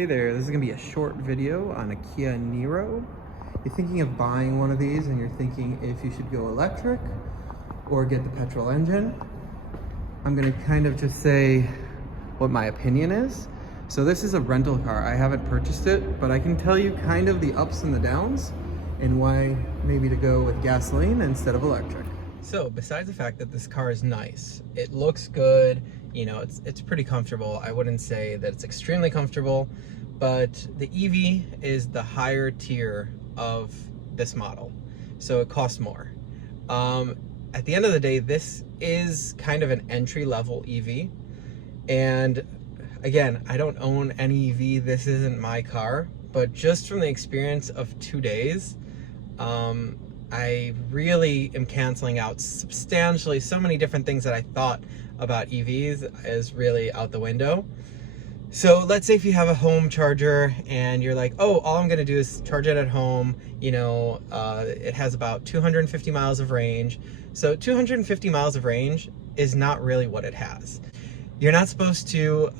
Hey there, this is going to be a short video on a Kia Niro. You're thinking of buying one of these and you're thinking if you should go electric or get the petrol engine. I'm going to kind of just say what my opinion is. So this is a rental car. I haven't purchased it, but I can tell you kind of the ups and the downs and why maybe to go with gasoline instead of electric. So besides the fact that this car is nice, it looks good, you know, it's pretty comfortable. I wouldn't say that it's extremely comfortable, but the EV is the higher tier of this model, so it costs more. At the end of the day, this is kind of an entry-level EV, and again, I don't own any EV. This isn't my car, but just from the experience of 2 days, I really am canceling out substantially so many different things that I thought about EVs is really out the window. So let's say if you have a home charger and you're like, oh, all I'm gonna do is charge it at home, you know, it has about 250 miles of range. So 250 miles of range is not really what it has. You're not supposed to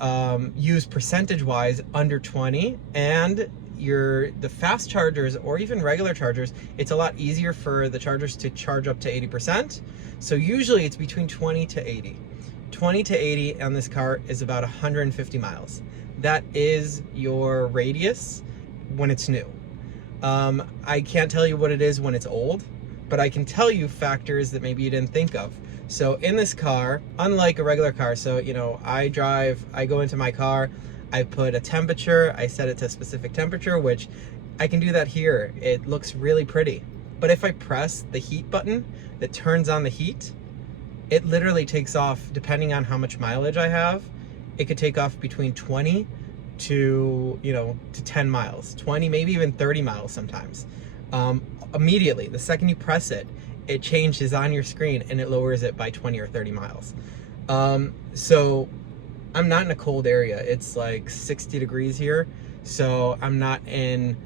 use percentage-wise under 20, and the fast chargers or even regular chargers, it's a lot easier for the chargers to charge up to 80%. So usually it's between 20 to 80. 20 to 80 on this car is about 150 miles. That is your radius when it's new. I can't tell you what it is when it's old, but I can tell you factors that maybe you didn't think of. So in this car, unlike a regular car, so you know, I go into my car, I put a temperature, I set it to a specific temperature, which I can do that here. It looks really pretty. But if I press the heat button that turns on the heat, it literally takes off, depending on how much mileage I have, it could take off between 20 to 10 miles, 20, maybe even 30 miles sometimes. Immediately, the second you press it, it changes on your screen and it lowers it by 20 or 30 miles. So I'm not in a cold area. It's like 60 degrees here. So I'm not in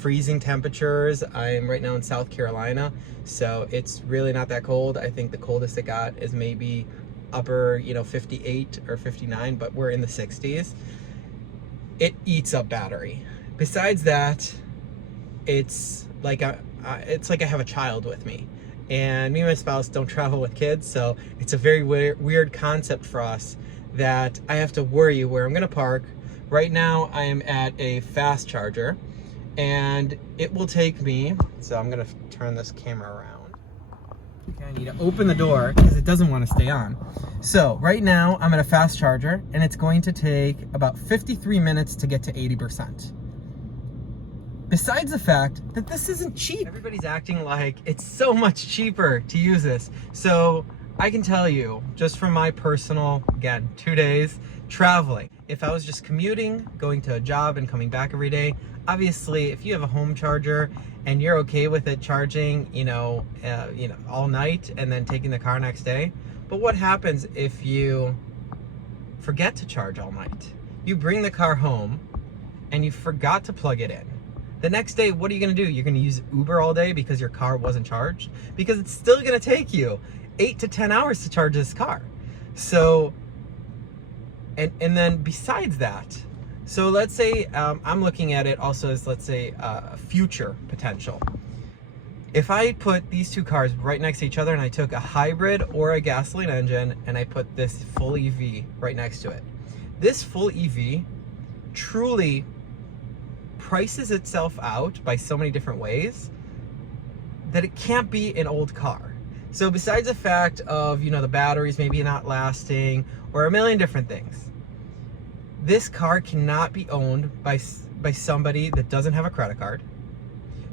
freezing temperatures. I'm right now in South Carolina. So it's really not that cold. I think the coldest it got is maybe upper, 58 or 59, but we're in the 60s. It eats up battery. Besides that, it's like I have a child with me. And me and my spouse don't travel with kids, so it's a very weird concept for us that I have to worry where I'm gonna park. Right now, I am at a fast charger, and it will take me, so I'm gonna turn this camera around. Okay, I need to open the door because it doesn't want to stay on. So right now, I'm at a fast charger, and it's going to take about 53 minutes to get to 80%. Besides the fact that this isn't cheap. Everybody's acting like it's so much cheaper to use this. So I can tell you, just from my personal, again, 2 days traveling, if I was just commuting, going to a job and coming back every day, obviously if you have a home charger and you're okay with it charging, all night and then taking the car next day. But what happens if you forget to charge all night? You bring the car home and you forgot to plug it in. The next day, what are you gonna do? You're gonna use Uber all day because your car wasn't charged? Because it's still gonna take you 8 to 10 hours to charge this car. So, and then besides that, so let's say, I'm looking at it also as, let's say, future potential. If I put these two cars right next to each other and I took a hybrid or a gasoline engine and I put this full EV right next to it, this full EV truly prices itself out by so many different ways that it can't be an old car. So besides the fact of, the batteries maybe not lasting or a million different things, this car cannot be owned by somebody that doesn't have a credit card.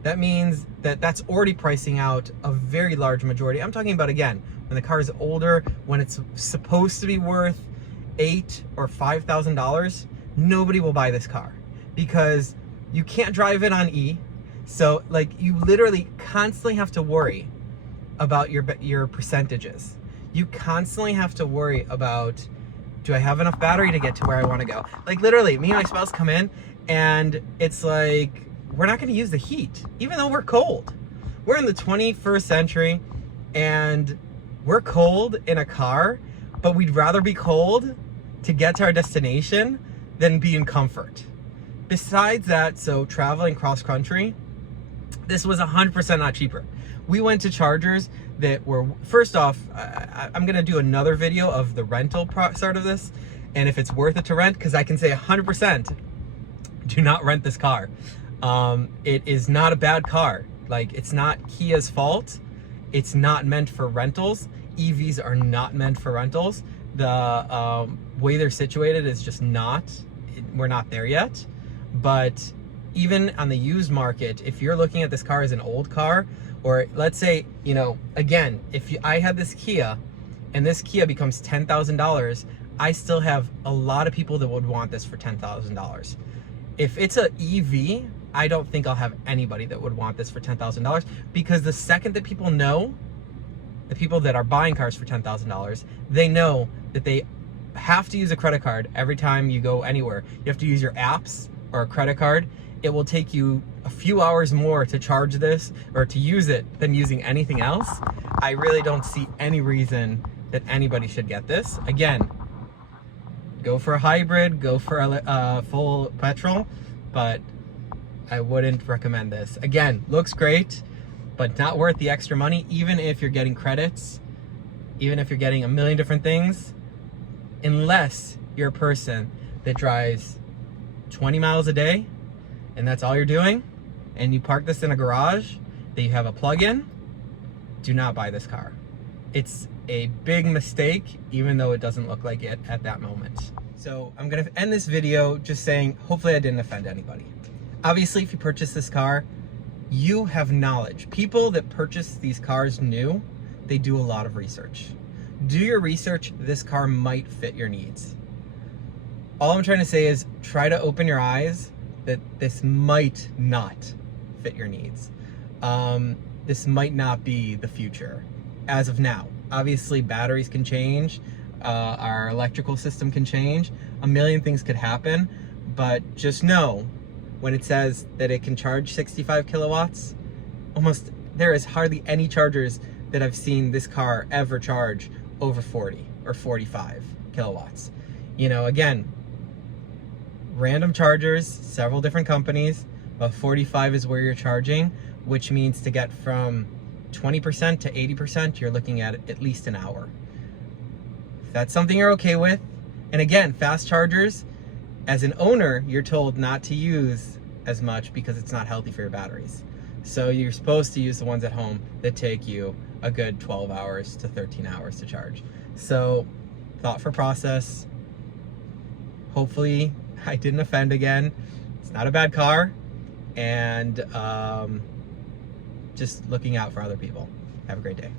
That means that that's already pricing out a very large majority. I'm talking about, again, when the car is older, when it's supposed to be worth $8,000 or $5,000, nobody will buy this car because you can't drive it on E. So like you literally constantly have to worry about your percentages. You constantly have to worry about, do I have enough battery to get to where I want to go? Like literally, me and my spouse come in and it's like, we're not going to use the heat, even though we're cold. We're in the 21st century and we're cold in a car, but we'd rather be cold to get to our destination than be in comfort. Besides that, so traveling cross country, this was 100% not cheaper. We went to chargers that were, first off, I'm gonna do another video of the rental side of this, and if it's worth it to rent, because I can say 100%, do not rent this car. It is not a bad car. Like, it's not Kia's fault. It's not meant for rentals. EVs are not meant for rentals. The way they're situated is just not, we're not there yet. But even on the used market, if you're looking at this car as an old car, or let's say, you know, again, if I had this Kia and this Kia becomes $10,000, I still have a lot of people that would want this for $10,000. If it's an EV, I don't think I'll have anybody that would want this for $10,000, because the second that people know, the people that are buying cars for $10,000, they know that they have to use a credit card every time you go anywhere. You have to use your apps or a credit card. It will take you a few hours more to charge this or to use it than using anything else. I really don't see any reason that anybody should get this. Again, go for a hybrid, go for a full petrol, but I wouldn't recommend this. Again, looks great, but not worth the extra money. Even if you're getting credits, even if you're getting a million different things, unless you're a person that drives 20 miles a day and that's all you're doing, and you park this in a garage that you have a plug-in, do not buy this car. It's a big mistake, even though it doesn't look like it at that moment. So I'm gonna end this video just saying, hopefully I didn't offend anybody. Obviously, if you purchase this car, you have knowledge. People that purchase these cars new, they do a lot of research. Do your research. This car might fit your needs. All I'm trying to say is try to open your eyes that this might not fit your needs. This might not be the future as of now. Obviously, batteries can change. Our electrical system can change. A million things could happen, but just know, when it says that it can charge 65 kilowatts, there is hardly any chargers that I've seen this car ever charge over 40 or 45 kilowatts. You know, again, random chargers, several different companies, but 45 is where you're charging, which means to get from 20% to 80%, you're looking at least an hour. If that's something you're okay with, and again, fast chargers, as an owner, you're told not to use as much because it's not healthy for your batteries. So you're supposed to use the ones at home that take you a good 12 hours to 13 hours to charge. So, thought for process. Hopefully I didn't offend again. It's not a bad car, and just looking out for other people. Have a great day.